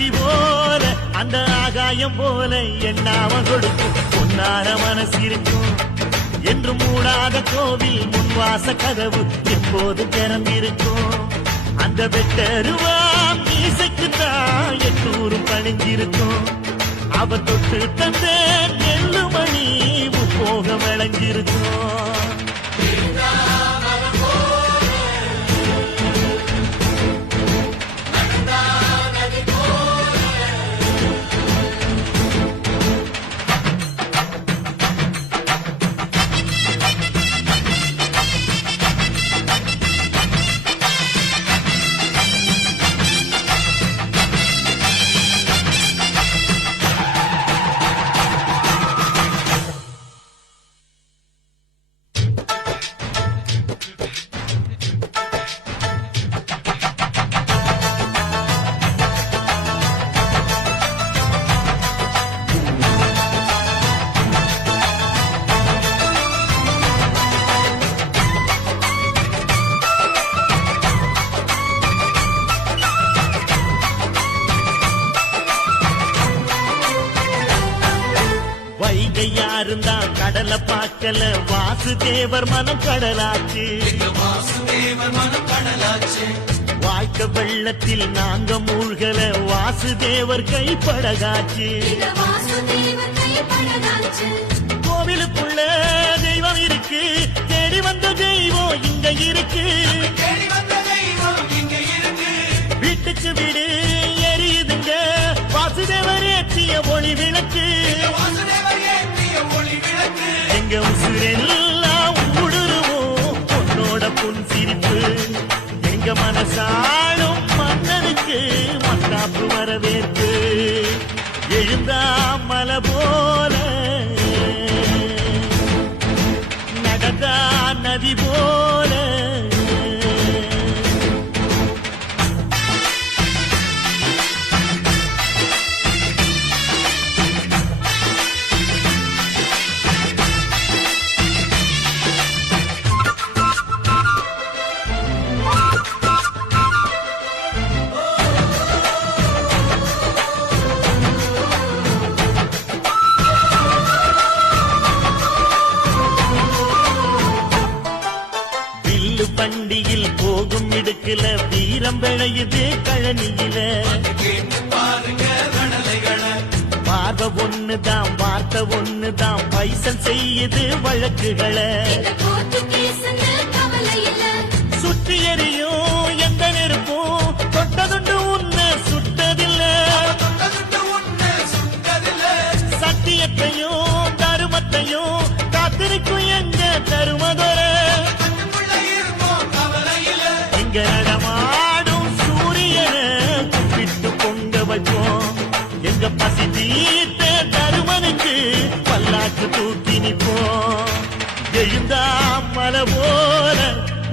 நதி போல அந்த ஆகாயம் போல எண்ணாம கொடுக்கும் பொன்னார மனசு இருக்கும் என்று மூடாத கோவில் முன்வாச கதவு எப்போது திறந்திருக்கும் அந்த வெட்டருவாம் மீசைக்குத்தான் எட்டூரும் பணிஞ்சிருக்கும் அவ தொட்டு தந்த நெல்லுமணி போக விளைஞ்சிருக்கும் யாருந்தான் கடலை பார்க்கல வாசுதேவர் மனம் கடலாச்சு வாழ்க்கை வெள்ளத்தில் நாங்க மூழ்கல வாசுதேவர் கைப்படகாச்சு கோவிலுக்குள்ள தெய்வம் இருக்கு தேடி வந்த தெய்வம் இங்க இருக்கு வீட்டுக்கு வீடு எரியுதுங்க வாசுதேவர் ஏற்றிய ஒளி விளக்கு எங்க உசுரெல்லாம் ஊடுருவோம் பொண்ணோட புன் சிரிப்பு எங்க மனசாலும் மன்னனுக்கு மத்தாப்பு வரவேற்பு எழுந்தா மலை போல நடந்தா நதி போல பண்டியில் போகும் இடுக்கல வீரம் விளையுது கழனியில பார்வை ஒண்ணுதான் வார்த்தை ஒண்ணுதான் பைசல் செய்யுது வழக்குகளை சுற்றி எறியும் எந்த நெருப்பும் தொட்டதுண்டு உன்னை சுட்டதில்லை சத்தியத்தையும் தருமத்தையும் காத்திருக்கும் எங்க தருமதொர இங்க நடமாடும் சூரியனை கும்பிட்டு பொங்க வைப்போம் எங்க பசி தீர்த்த தருமனுக்கு பல்லாக்கு தூக்கி நிற்போம் எழுந்தா மலை போல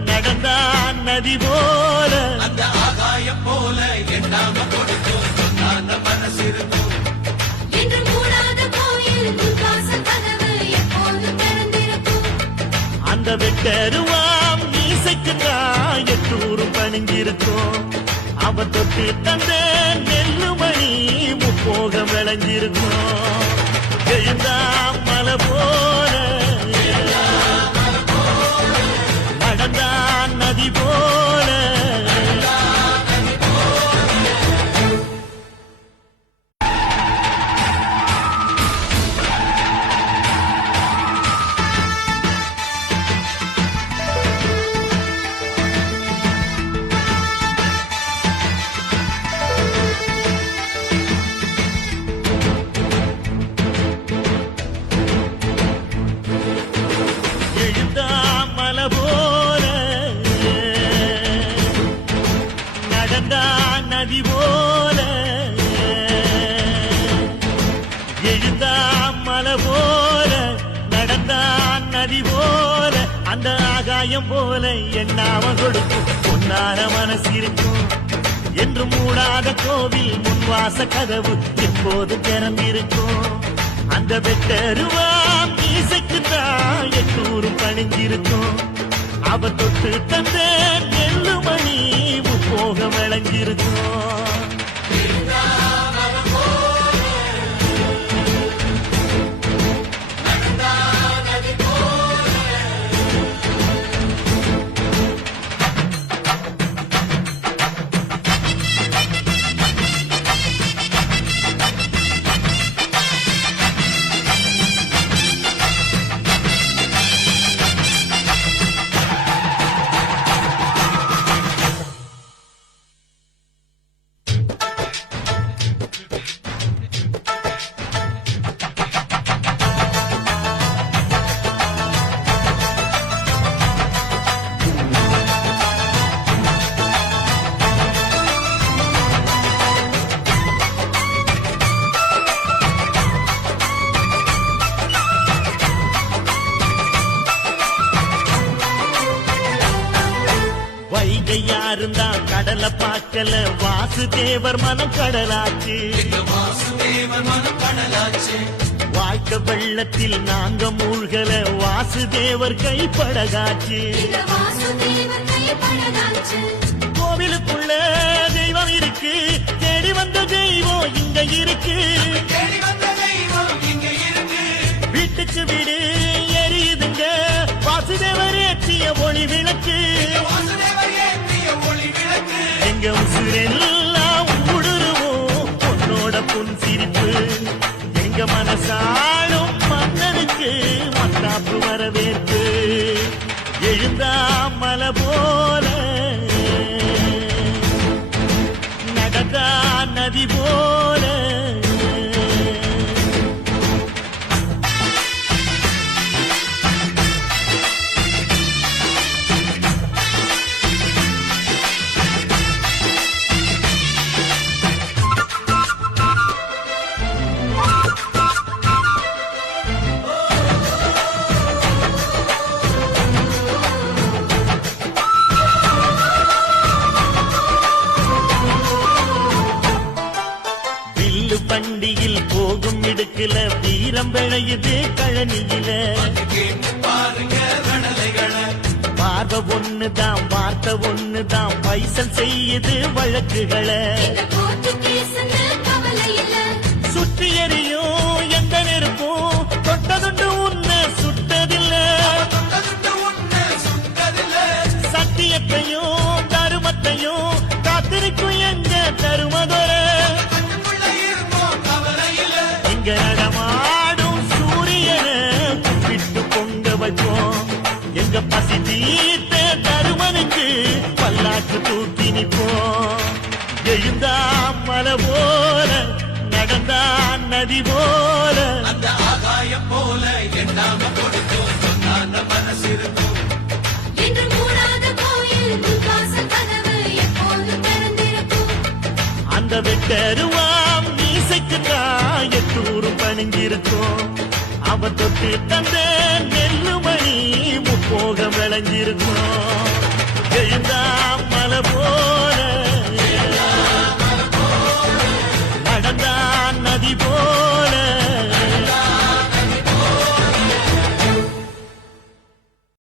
நடந்தா நதி போல அந்த ஆகாயம் போல எண்ணாம கொடுக்கும் சொன்னான மனசு இருக்கும் என்று மூடாத கோயில் முன்வாச கதவு எப்போது திறந்திருக்கும் அந்த வெட்டருவாம் மீசைக்குத்தான் எட்டூரும் பணிஞ்சிருக்கும் அவ தொட்டு தந்த நெல்லுமணி முப்போக விளைஞ்சிருக்கும் எழுந்தா மலை போல நடந்தா நதி போல நதி போல எழுந்தா மலை போல நடந்தா நதி போல அந்த ஆகாயம் போல எண்ணாம கொடுக்கும் பொன்னார மனசு இருக்கும் என்று மூடாத கோவில் முன்வாச கதவு எப்போது திறந்திருக்கும் அந்த வெட்டருவாம் மீசைக்குத்தான் எட்டூரும் பணிஞ்சிருக்கும் அவ தொட்டு தந்த நெல்லுமணி போக விளைஞ்சிருக்கும் அங்க யாருந்தான் கடலை பார்க்கல வாசுதேவர் மனம் கடலாச்சு எங்க வாசுதேவன் மனம் கடலாச்சு வாழ்க்கை வெள்ளத்தில் நாங்க மூழ்கல வாசுதேவர் கைப்படகாச்சு இந்த வாசுதேவன் கைப்படகாச்சு கோவிலுக்குள்ள தெய்வம் இருக்கு தேடி வந்த தெய்வம் இங்க இருக்கு தேடி வந்த தெய்வம் இங்க இருக்கு வீட்டுக்கு வீடு எரியுதுங்க வாசுதேவர் ஏற்றிய ஒளி விளக்கு வாசுதேவர் ஏற்றிய ஒளி விளக்கு எங்க உசுரெல்லாம் ஊடுருவோம் பொன்னோட புன் சிரிப்பு எங்க மனசாலும் மன்னனுக்கு மத்தாப்பு வரவேற்பு எழுந்தா மலை போல நடந்தா நதி போல வில்லு பண்டியில் போகும் இடுக்குல வீரம் விளையுது கழனியில கேட்டு பாருங்க கடலைகளை பார்வை ஒண்ணுதான் வார்த்தை ஒண்ணுதான் பைசல் செய்யுது வழக்குகளை இந்த கோர்ட்டு கேஸ்னு கவலை இல்ல சுற்றி எறியும் எந்த நெருப்பும் தொட்டதுண்டு உன்னை சுட்டதில்ல தொட்டதுண்டு உன்னை சுட்டதில்லை சத்தியத்தையும் தருமத்தையும் காத்திருக்கும் எங்க தருமதொர கட்டுக்குள்ள இருப்போம் கவலை இல்லை இங்க நடமாடும் சூரியனை விட்டு பொங்க வைப்போம் எங்க பசி தீர்த்த தருமனுக்கு பல்லாக்கு தூக்கி நிற்போம் எழுந்தா மலை போல நடந்தா நதி போல அந்த ஆகாயம் போல எண்ணாம கொடுத்தோம் சொன்னான மனசு இருக்கும் என்று மூடாத கோயில் உன் வாசல் கதவு எப்போதும் திறந்திருக்கும் அந்த வெட்டருவாம் மீசைக்கு தான் எட்டூரும் பணிஞ்சிருக்கும் அவ தொட்டு தந்த நெல்லுமணி முப்போகம் விளைஞ்சிருக்கும் எழுந்தா மலை போல நடந்தா நதி போல